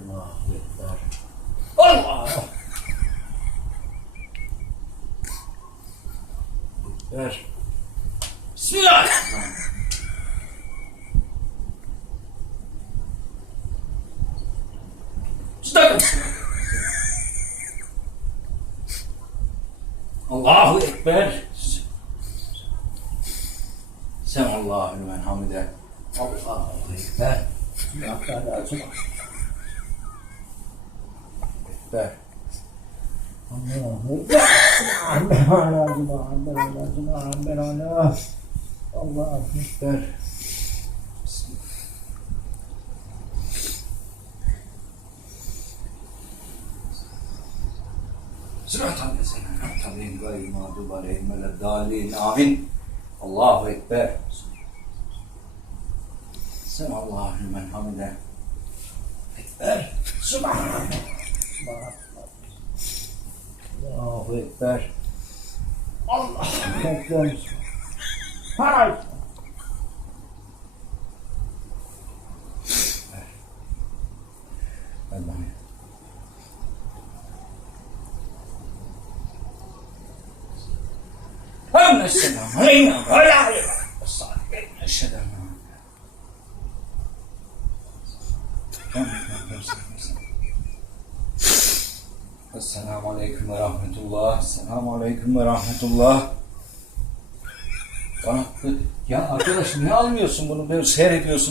Allahu Ekber. Allah! Ekber. Bismillahirrahmanirrahim. Stop! Allahu Ekber. Sen Allahü men hamide. Allahu Ekber. Ekber. Allahu Ekber. Allahu Ekber. Sıradan mesela tabi'in gayri mağdubi aleyhim veleddâlin. Amin. Allahu Ekber. Sen Allahü men hamide. Ekber. Subhanallah. Allahu Ekber. Allah Ekber. Hay. Allah'ım. Hem selam aleyna ve aleyna ve sahibini eşheden. Esselamu aleyküm ve rahmetullah. Esselamu aleyküm ve rahmetullah. Bana, ya arkadaşım ne almıyorsun bunu? Böyle seyrediyorsun.